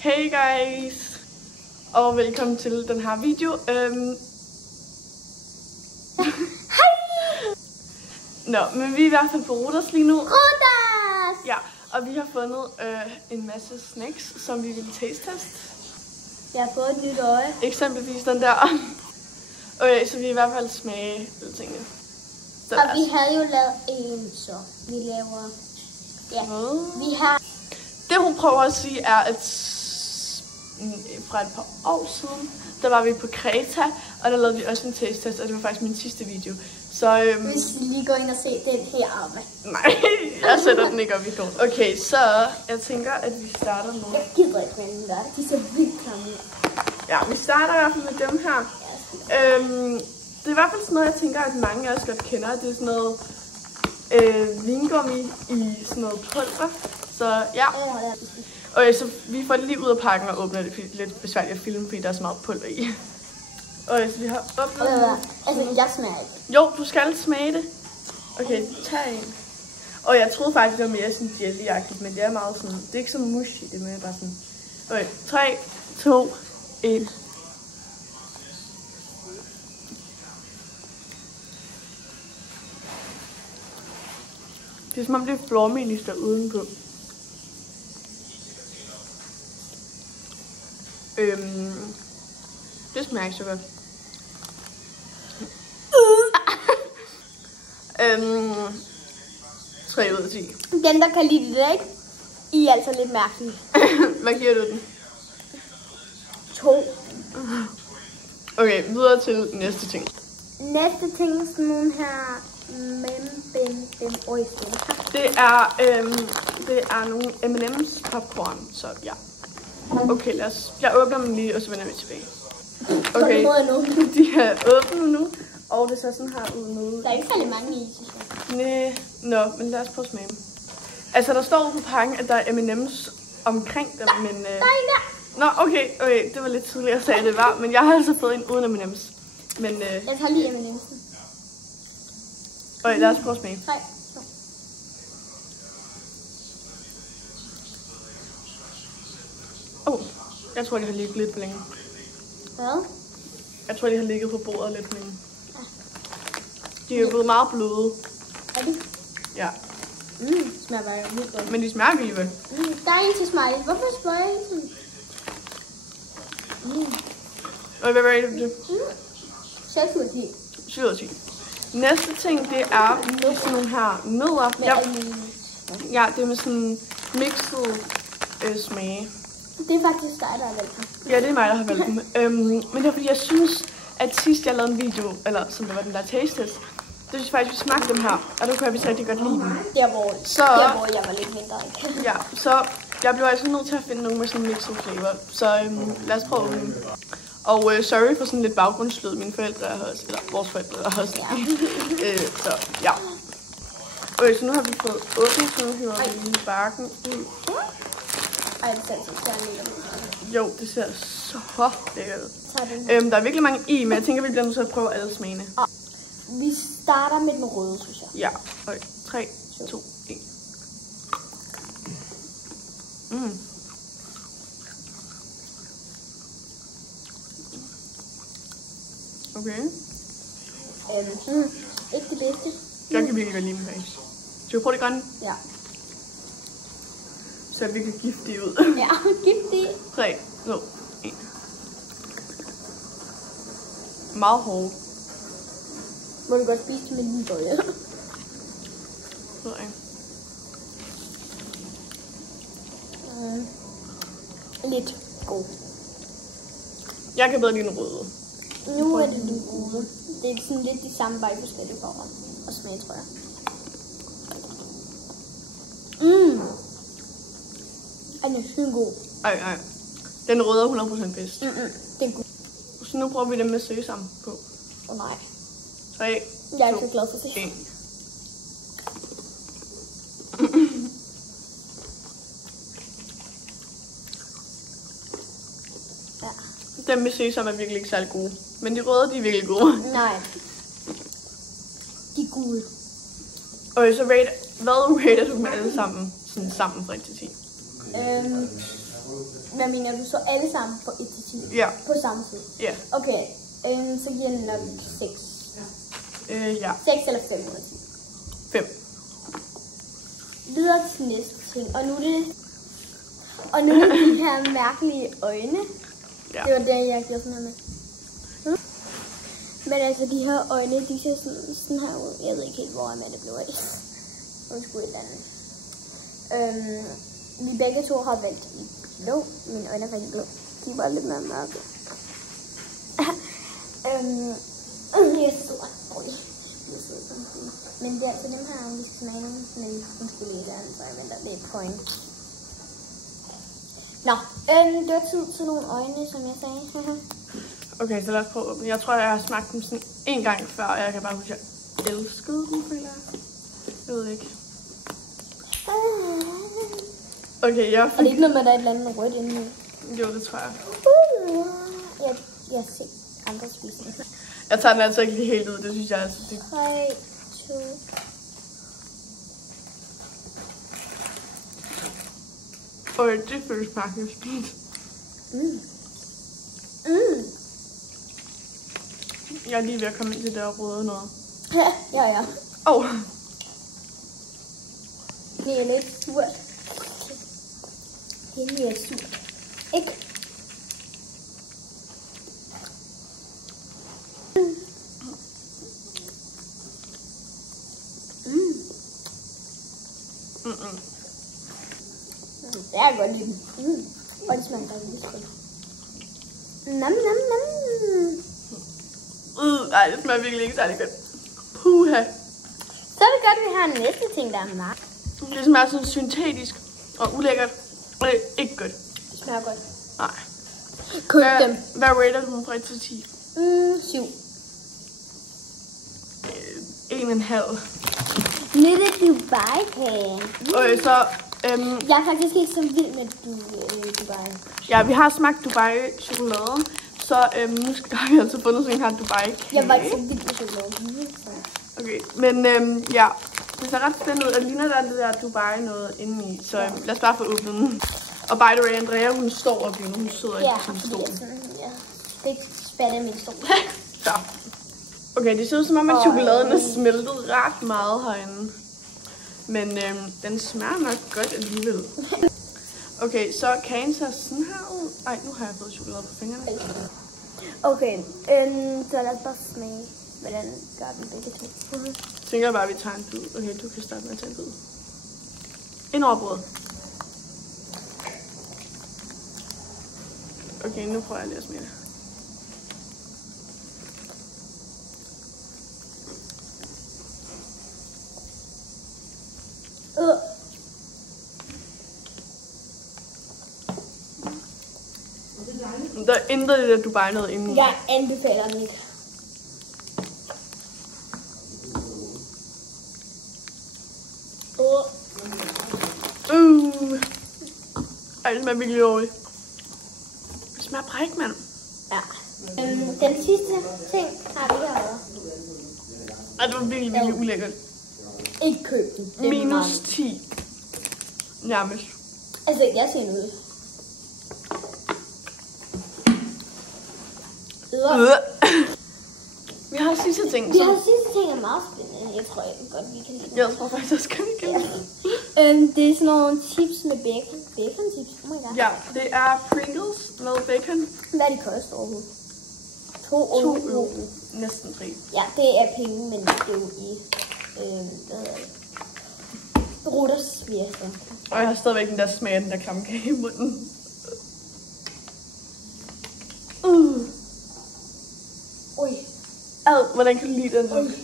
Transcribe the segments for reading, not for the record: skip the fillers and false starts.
Hey guys, og velkommen til den her video. Nå, men vi er i hvert fald på Rodas lige nu. Rodas! Ja, og vi har fundet en masse snacks, som vi vil taste-teste. Jeg har fået et nyt øje. Eksempelvis den der. Okay, så vi i hvert fald smage tingene. Så og vi havde jo lavet en, så vi laver... Ja, vi har... Det hun prøver at sige er, at fra et par år siden, der var vi på Kreta, og der lavede vi også en taste-test, og det var faktisk min sidste video. Så hvis I lige går ind og se den heroppe. Nej, jeg sætter den ikke op i går. Okay, så jeg tænker, at vi starter nu. Jeg gider ikke med den der. De er så vildt klamme. Ja, vi starter i hvert fald med dem her. Det er i hvert fald sådan noget, jeg tænker, at mange af os godt kender. Det er sådan noget vingummi i sådan noget pulver. Så ja. Okay, så vi får det lige ud af pakken og åbner det. Det er lidt besværligt at filme, fordi der er så meget pulver i. Okay, så vi har åbnet den. Altså, jeg smager ikke. Jo, du skal smage det. Okay, tag en. Og jeg troede faktisk, det var mere sådan jelly-agtigt, men det er meget sådan... Det er ikke så mushy, det er mere bare sådan... Okay, 3, 2, 1... Det er som om det er flormelis der udenpå. Det smager ikke så godt. 3 ud af 10. Den der kan lide det, ikke? I er altså lidt mærkelige. Hvad giver du den? 2. Okay, videre til næste ting. Næste ting er sådan nogle her... Det er nogle M&M's popcorn, så ja. Okay, jeg åbner dem lige, og så vender vi tilbage. Okay, de er åbnet nu, og det ser sådan her ud nu. Der er ikke særlig mange i, synes jeg. Nå, men lad os prøve at smage dem. Altså, der står på pakken, at der er M&M's omkring dem, men... Der er en der! Nå, okay, det var lidt tidligere, jeg sagde det var, men jeg har altså fået en uden M&M's. Men, jeg tager lige M&M's. Okay, lad os prøve at smage. 3, 2. Jeg tror, de har ligget lidt for længe. Hvad? Jeg tror, de har ligget på bordet lidt for længe. Ja. De er jo blevet meget bløde. Er de? Ja. Smager bare vildt godt. Men de smager virkelig godt. Der er en til smiley. Hvorfor spørger jeg en til? Og hvad rater du det? 6 ud af 10. 7 ud af 10. Næste ting, det er sådan nogle her nødder. Ja, det er med sådan mixet smage. Det er faktisk dig, der har valgt dem. Ja, det er mig, der har valgt dem. Men det er fordi, jeg synes, at sidst jeg lavede en video, eller som det var den der taste-test, det synes jeg faktisk, vi smagte dem her, og der kunne jeg vist rigtig godt lide dem. Der hvor jeg var lidt mindre, ikke? Ja, så jeg blev altså nødt til at finde nogle med sådan mixed flavor, så lad os prøve dem. Og sorry for sådan lidt baggrundslyd, mine forældre har også, eller vores forældre har også. Ja. Så ja. Okay, så nu har vi fået åbnet, så nu hiver vi lige bakken ud. Ej, det ser så jo, det ser så lækkert ud. Der er virkelig mange i, men jeg tænker, vi bliver nødt til at prøve alle smagene. Vi starter med den røde, synes jeg. Ja, okay. 3, 2, 1. Okay. Ikke det bedste. Jeg kan virkelig godt lide dem faktisk. Skal vi prøve det grønne? Ja. Så er virkelig giftig ud. Ja, giftig. 3, 2, 1. Meget hårdt. Må du godt spise det med din bolle? Nej. Lidt god. Jeg kan bedre lide den røde. Nu er det den gode. Det er sådan lidt de samme, bare i forskellige former. Og smag, tror jeg. Den er sygt god. Ej. Den røde er 100% bedst. Det er god. Så nu prøver vi dem med sesam på. Nej. 3, jeg er ikke så glad for sesam. 1. Ja. Dem med sesam er virkelig ikke særlig gode. Men de røde, de er virkelig gode. Nej. De er gode. Okay, så hvad rater du dem alle sammen? Sådan sammen fra 1 til 10? Hvad mener du så alle sammen på 1 til 10? Ja. På samme tid? Ja. Okay, så giver den nok 6. Ja. 6 eller 5 ud af 10. 5. Videre til næste ting, og nu er det de her mærkelige øjne. Ja. Det var det, jeg gjorde sådan her med. Men altså, de her øjne, de ser sådan her ud. Jeg ved ikke helt, hvor Amanda blev af. Undskyld et andet. Vi begge to har valgt i blå. Mine øjne er faktisk blå. De var lidt mere mørke. Jeg så dårligt. Men det er altså dem her, vi skal smage nogle. Men hun skulle lige gerne, så jeg venter. Det er et point. Nå, det var tid til nogle øjne, som jeg sagde. Okay, så lad os prøve at åbne. Jeg tror, jeg har smagt dem sådan en gang før, og jeg kan bare huske, at jeg elskede dem, føler jeg. Jeg ved ikke. Okay, jeg fik... Og det er ikke noget med, at der er et eller andet rødt inde i. Jo, det tror jeg. Jeg ser andre spise det. Jeg tager den altså ikke lige helt ud, det synes jeg altså. Det... 3, 2... Okay, det føles faktisk fint. Jeg er lige ved at komme ind til det og røde noget. Ja. Det er lidt surt. Det er lidt surt. Ikke? Det er godt lide. Og det smager faktisk godt. Nam. Nej, det smager virkelig ikke særlig godt. Puha. Så er det godt, at vi har en næste ting, der er meget. Det smager sådan syntetisk og ulækkert. Og det er ikke godt. Det smager godt. Nej. Køb dem. Hvad rater du fra 1 til 10? 7. 1,5. Lille Dubai-kage. Okay, så... Jeg er faktisk ikke så vild med Dubai. Ja, vi har smagt Dubai-chokolade. Så nu har vi altså fundet sådan en her Dubai-kage. Jeg var ikke så vild med chokolade. Okay, men ja, det ser ret spændende ud. Og ligner der det der Dubai noget indeni. Så lad os bare få åbnet den. Og by the way, Andrea, hun står op nu. Hun sidder ikke på sin stol. Ja, det spatter min stol. Så. Okay, det ser ud som om, at chokoladen er smeltet ret meget herinde. Men den smager nok godt alligevel. Okay, så kagen ser sådan her ud. Ej, nu har jeg fået chokolade på fingrene. Okay, så lad os bare smage, hvordan gør den begge to. Jeg tænker bare, at vi tager en bid. Okay, du kan starte med at tage en bid. Ind over brødet. Okay, nu prøver jeg lige at smage det. Der er intet i det, Dubai noget inden. Jeg anbefaler den ikke. Ej, det smager virkelig dårligt. Det smager bræk, mand. Ja. Den sidste ting har vi herovre. Ej, det var virkelig, virkelig ulækkert. Ikke køb den. Minus 10. Nærmest. Altså, jeg ser ud. Vi har sidste ting. Vi har sidste ting, er meget spændende. Jeg tror godt, vi kan lide. Jeg tror faktisk, jeg skal igen. Det er sådan nogle chips med bacon. Bacon chips? Oh my god. Ja, det er Pringles med bacon. Hvad er de koster overhovedet? 2 euro. Næsten 3. Ja, det er penge, men det er jo i Ruders virke. Og jeg har stadigvæk den der smag af den der klamme kage i munden. Ui. Hvordan kan du lide den? Det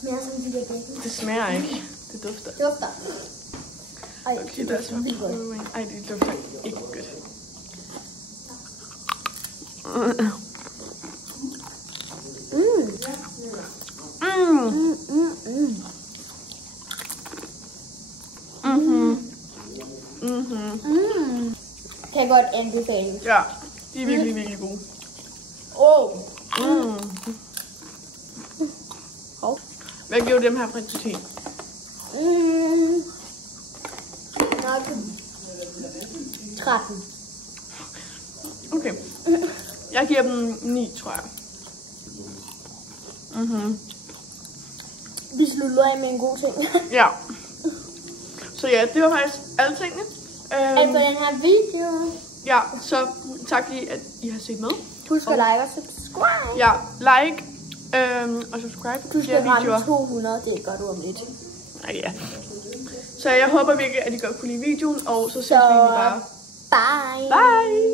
smager som de der bacon. Det smager ikke. Det dufter. Dufter. Ej, Okay, det er så vildt godt. Ej, det dufter ikke godt. Kan jeg godt anbefale. Ja, de er virkelig, virkelig gode. Hvad giver du dem her fra 1 til 10? Nok 13. Okay. Jeg giver dem 9, tror jeg. Vi slutter af med en god ting. Ja. Så ja, det var faktisk alle tingene. Altså den her video. Ja, så tak fordi, at I har set med. Husk at like og subscribe. Ja, like og subscribe. Du skal ramme 200, det er godt om lidt. Ja. Så jeg håber virkelig, at I godt kunne lide videoen, og så ses vi bare. Bye. Bye.